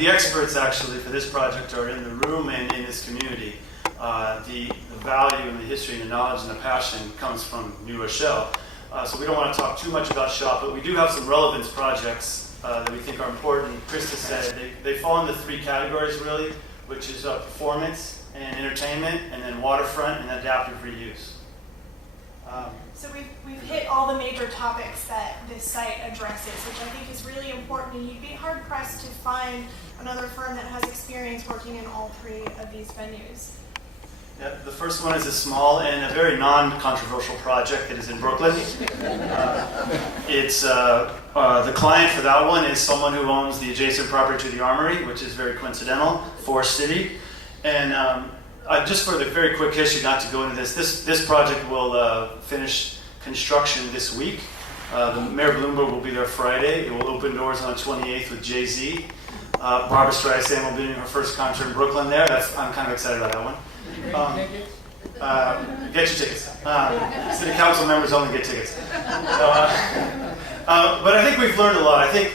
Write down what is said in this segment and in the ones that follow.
the experts actually for this project are in the room and in this community. The value and the history and the knowledge and the passion comes from New Rochelle. So we don't want to talk too much about Shaw, but we do have some relevance projects that we think are important. Krista said they fall into three categories really, which is performance and entertainment, and then waterfront and adaptive reuse. So we've hit all the major topics that this site addresses, which I think is really important, and you'd be hard-pressed to find another firm that has experience working in all three of these venues. Yeah, the first one is a small and a very non-controversial project that is in Brooklyn. The client for that one is someone who owns the adjacent property to the Armory, which is very coincidental, Forest City. And just for the very quick history, not to go into this project will finish construction this week. The Mayor Bloomberg will be there Friday. It will open doors on the 28th with Jay-Z. Barbara Streisand will be doing her first concert in Brooklyn there. I'm kind of excited about that one. Get your tickets. City council members only get tickets. But I think we've learned a lot. I think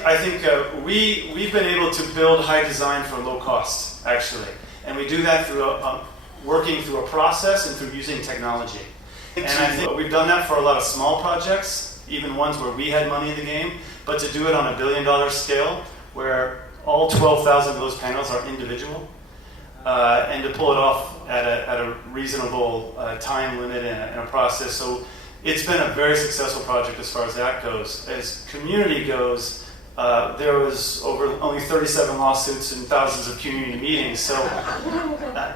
we've been able to build high design for low cost, actually. And we do that through working through a process and through using technology. And I think we've done that for a lot of small projects, even ones where we had money in the game, but to do it on $1 billion scale, where all 12,000 of those panels are individual, and to pull it off at a reasonable time limit and a process. So it's been a very successful project as far as that goes. As community goes, there was only 37 lawsuits and thousands of community meetings. So,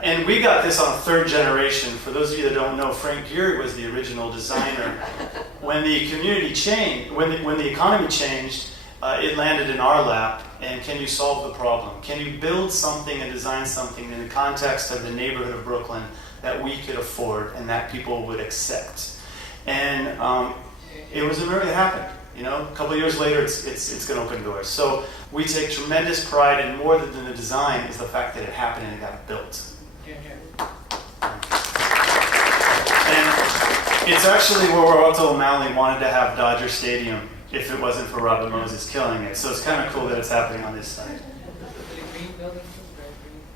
and we got this on third generation. For those of you that don't know, Frank Gehry was the original designer. When the community changed, when the economy changed, it landed in our lap. And can you solve the problem? Can you build something and design something in the context of the neighborhood of Brooklyn that we could afford and that people would accept? And it was a it happened. You know, a couple of years later, it's going to open doors. So we take tremendous pride in more than the design is the fact that it happened and it got built. And it's actually where Otto O'Malley wanted to have Dodger Stadium if it wasn't for Robin Moses killing it. So it's kind of cool that it's happening on this side.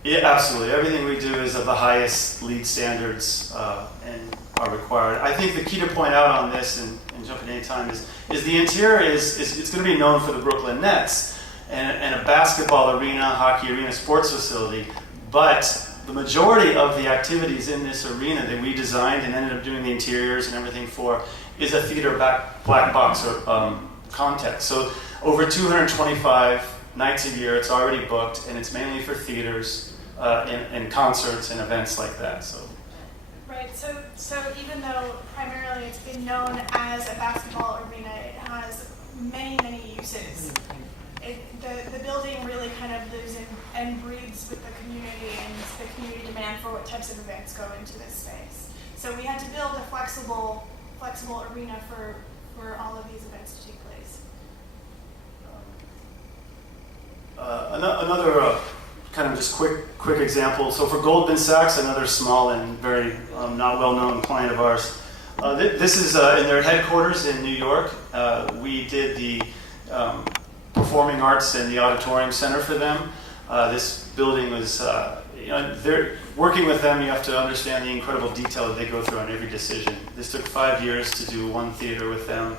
Yeah, absolutely. Everything we do is of the highest LEED standards and are required. I think the key to point out on this, and jump in any time, is the interior is it's going to be known for the Brooklyn Nets and a basketball arena, hockey arena, sports facility. But the majority of the activities in this arena that we designed and ended up doing the interiors and everything for is a theater black box or context. So over 225 nights a year, it's already booked, and it's mainly for theaters and concerts and events like that. So. Right. So even though primarily it's been known as a basketball arena, it has many uses. The building really kind of lives in and breathes with the community and the community demand for what types of events go into this space. So we had to build a flexible arena for all of these events to take place. Another kind of just quick example. So for Goldman Sachs, another small and very not well-known client of ours, this is in their headquarters in New York. We did the performing arts and the auditorium center for them. This building was, they're working with them. You have to understand the incredible detail that they go through on every decision. This took 5 years to do one theater with them.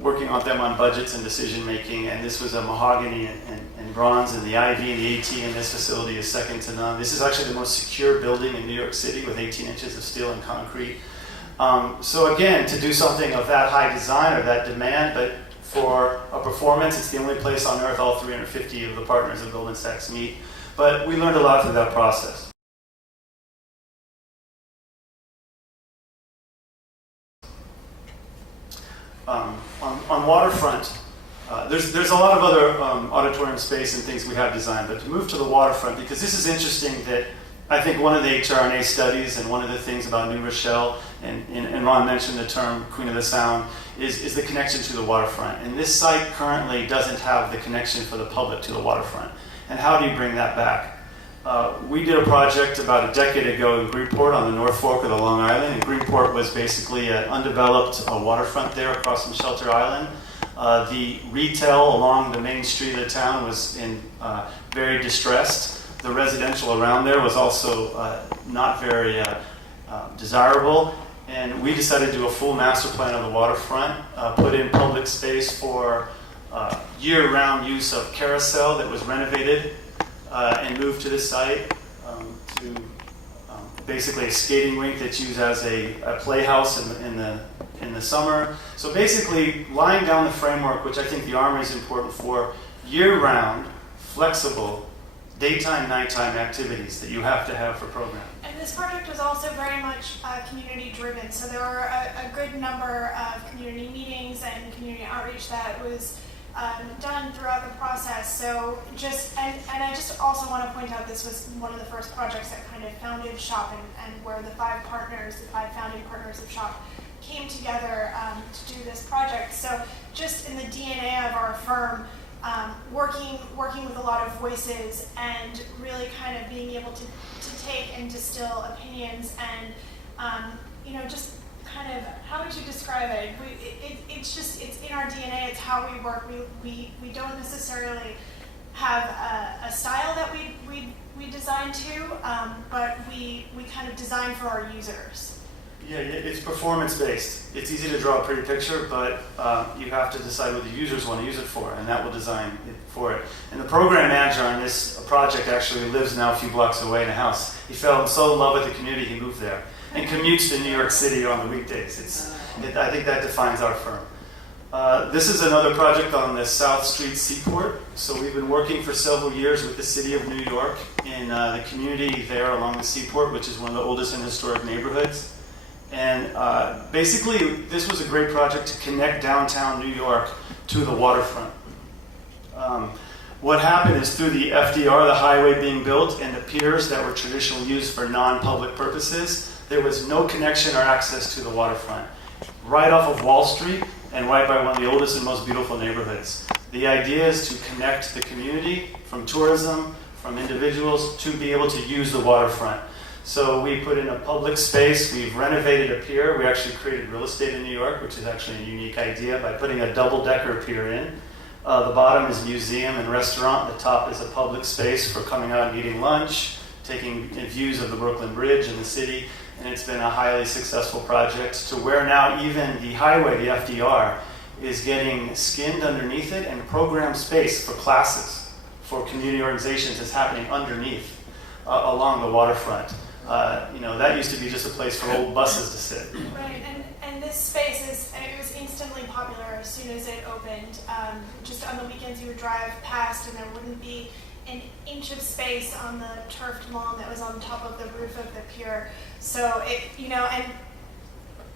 Working on them on budgets and decision making, and this was a mahogany and bronze, and the IV and the AT in this facility is second to none. This is actually the most secure building in New York City with 18 inches of steel and concrete. So again, to do something of that high design or that demand, but for a performance, it's the only place on earth all 350 of the partners of Goldman Sachs meet. But we learned a lot through that process. On Waterfront, there's a lot of other auditorium space and things we have designed, but to move to the Waterfront, because this is interesting that I think one of the HRNA studies and one of the things about New Rochelle, and Ron mentioned the term Queen of the Sound, is the connection to the waterfront. And this site currently doesn't have the connection for the public to the waterfront. And how do you bring that back? We did a project about a decade ago in Greenport on the North Fork of the Long Island, and Greenport was basically an undeveloped waterfront there across from Shelter Island. The retail along the main street of the town was in very distressed. The residential around there was also not very desirable. And we decided to do a full master plan of the waterfront, put in public space for year-round use of carousel that was renovated and moved to this site to basically a skating rink that's used as a playhouse in the summer. So basically lying down the framework, which I think the Armory is important for, year-round, flexible, daytime, nighttime activities that you have to have for programming. And this project was also very much community-driven, so there were a good number of community meetings and community outreach that was done throughout the process. So and I just also want to point out this was one of the first projects that kind of founded SHOP and where the five founding partners of SHOP came together to do this project. So just in the DNA of our firm, working with a lot of voices and really kind of being able to take and distill opinions and just kind of, how would you describe it? It's in our DNA. It's how we work. We don't necessarily have a style that we design to, but we kind of design for our users. Yeah, it's performance-based. It's easy to draw a pretty picture, but you have to decide what the users want to use it for, and that will design it for it. And the program manager on this project actually lives now a few blocks away in a house. He fell so in love with the community, he moved there and commutes to New York City on the weekdays. I think that defines our firm. This is another project on the South Street Seaport. So we've been working for several years with the city of New York in the community there along the seaport, which is one of the oldest and historic neighborhoods. And basically, this was a great project to connect downtown New York to the waterfront. What happened is through the FDR, the highway being built, and the piers that were traditionally used for non-public purposes, there was no connection or access to the waterfront. Right off of Wall Street and right by one of the oldest and most beautiful neighborhoods. The idea is to connect the community from tourism, from individuals, to be able to use the waterfront. So we put in a public space, we've renovated a pier. We actually created real estate in New York, which is actually a unique idea, by putting a double-decker pier in. The bottom is museum and restaurant. The top is a public space for coming out and eating lunch, taking views of the Brooklyn Bridge and the city. And it's been a highly successful project to where now even the highway, the FDR, is getting skinned underneath it, and program space for classes, for community organizations is happening underneath, along the waterfront. That used to be just a place for old buses to sit. Right, and this space it was instantly popular as soon as it opened. Just on the weekends you would drive past and there wouldn't be an inch of space on the turfed lawn that was on top of the roof of the pier. So and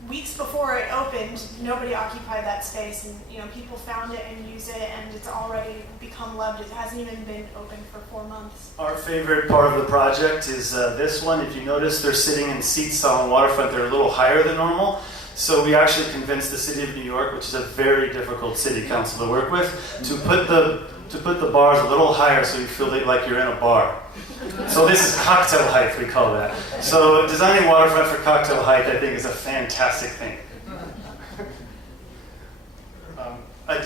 weeks before it opened, nobody occupied that space, and people found it and used it, and it's already become loved. It hasn't even been open for 4 months. Our favorite part of the project is this one. If you notice, they're sitting in seats on the waterfront. They're a little higher than normal. So we actually convinced the city of New York, which is a very difficult city council to work with, to put the bars a little higher so you feel like you're in a bar. So this is cocktail height, we call that. So designing waterfront for cocktail height, I think, is a fantastic thing. I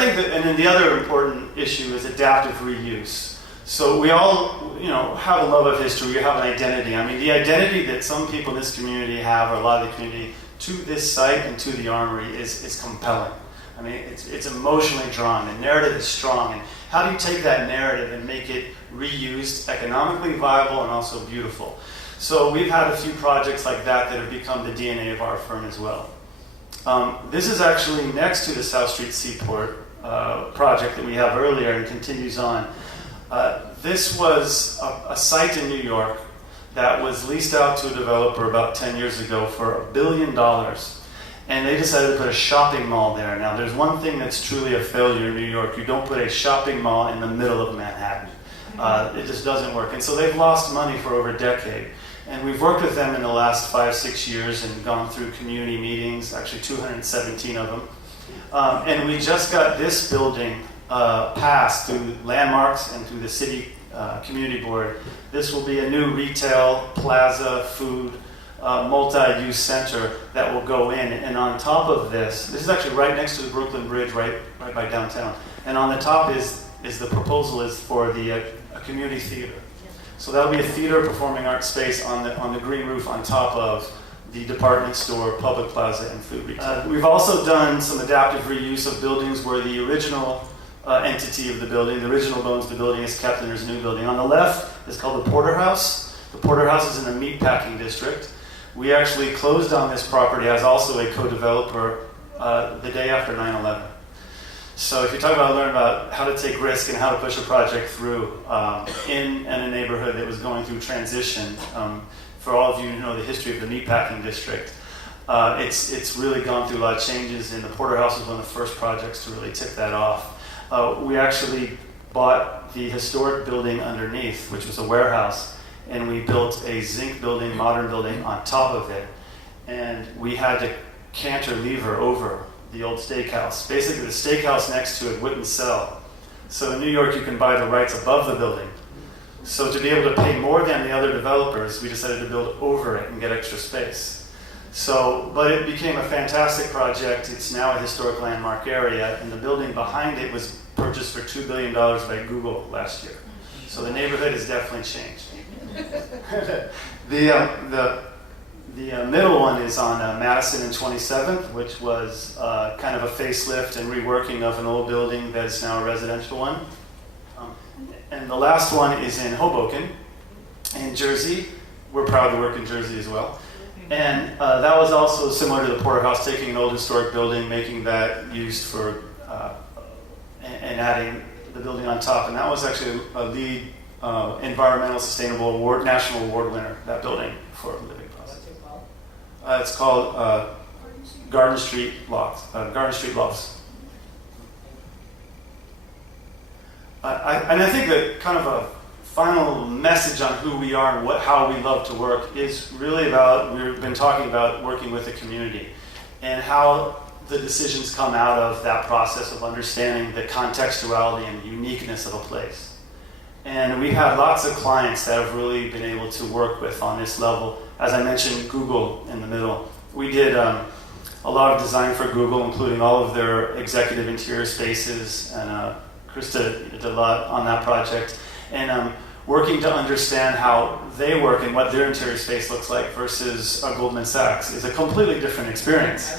think that, and then the other important issue is adaptive reuse. So we all, have a love of history. We have an identity. I mean, the identity that some people in this community have, or a lot of the community, to this site and to the Armory is compelling. I mean, it's emotionally drawn. The narrative is strong. And how do you take that narrative and make it reused, economically viable, and also beautiful? So we've had a few projects like that have become the DNA of our firm as well. This is actually next to the South Street Seaport project that we have earlier and continues on. This was a site in New York that was leased out to a developer about 10 years ago for $1 billion. And they decided to put a shopping mall there. Now, there's one thing that's truly a failure in New York. You don't put a shopping mall in the middle of Manhattan. It just doesn't work. And so they've lost money for over a decade. And we've worked with them in the last 5-6 years and gone through community meetings, actually 217 of them. And we just got this building passed through landmarks and through the city community board. This will be a new retail, plaza, food, multi-use center that will go in. And on top of this is actually right next to the Brooklyn Bridge, right by downtown. And on the top is the proposal is for a community theater. So that'll be a theater performing arts space on the green roof on top of the department store, public plaza, and food retail. We've also done some adaptive reuse of buildings where the original entity of the building, the original bones of the building is kept and there's a new building. On the left is called the Porter House. The Porter House is in the Meatpacking district. We actually closed on this property as also a co-developer the day after 9/11. So if you talk about learning about how to take risk and how to push a project through in a neighborhood that was going through transition, for all of you who know the history of the Meatpacking district, it's really gone through a lot of changes, and the Porter House was one of the first projects to really tip that off. We actually bought the historic building underneath, which was a warehouse, and we built a zinc building, modern building on top of it, and we had to cantilever over the old steakhouse. Basically, the steakhouse next to it wouldn't sell. So in New York, you can buy the rights above the building. So to be able to pay more than the other developers, we decided to build over it and get extra space. So, but it became a fantastic project. It's now a historic landmark area, and the building behind it was purchased for $2 billion by Google last year. So the neighborhood has definitely changed. The middle one is on Madison and 27th, which was kind of a facelift and reworking of an old building that is now a residential one. And the last one is in Hoboken, in Jersey. We're proud to work in Jersey as well. And that was also similar to the Porter House, taking an old historic building, making that used for, and adding the building on top. And that was actually a LEED Environmental Sustainable Award, National Award winner, that building for living. It's called Garden Street Lofts. And I think that kind of a final message on who we are and how we love to work is really about, we've been talking about working with the community and how the decisions come out of that process of understanding the contextuality and the uniqueness of a place. And we've had lots of clients that have really been able to work with on this level. As I mentioned, Google in the middle. We did a lot of design for Google, including all of their executive interior spaces, and Krista did a lot on that project. And working to understand how they work and what their interior space looks like versus Goldman Sachs is a completely different experience.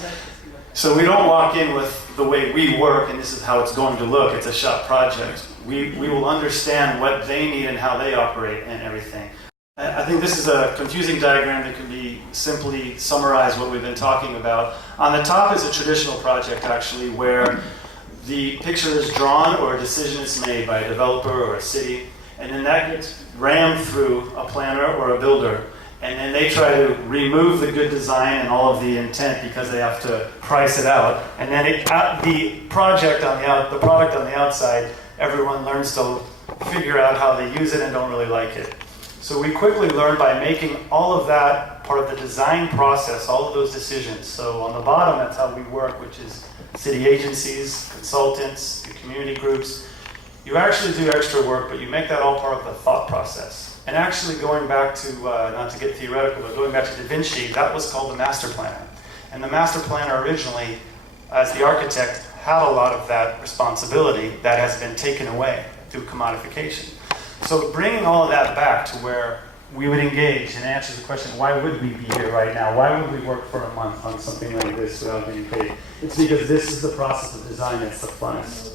So we don't walk in with the way we work and this is how it's going to look. It's a shop project. We will understand what they need and how they operate and everything. I think this is a confusing diagram that can be simply summarize what we've been talking about. On the top is a traditional project, actually, where the picture is drawn or a decision is made by a developer or a city, and then that gets rammed through a planner or a builder, and then they try to remove the good design and all of the intent because they have to price it out, and then the product on the outside, everyone learns to figure out how they use it and don't really like it. So we quickly learned by making all of that part of the design process, all of those decisions. So on the bottom, that's how we work, which is city agencies, consultants, community groups. You actually do extra work, but you make that all part of the thought process. And actually going back to, not to get theoretical, but going back to Da Vinci, that was called the master planner. And the master planner originally, as the architect, had a lot of that responsibility that has been taken away through commodification. So bringing all of that back to where we would engage and answer the question, why would we be here right now? Why would we work for a month on something like this without getting paid? It's because this is the process of design that's the funnest.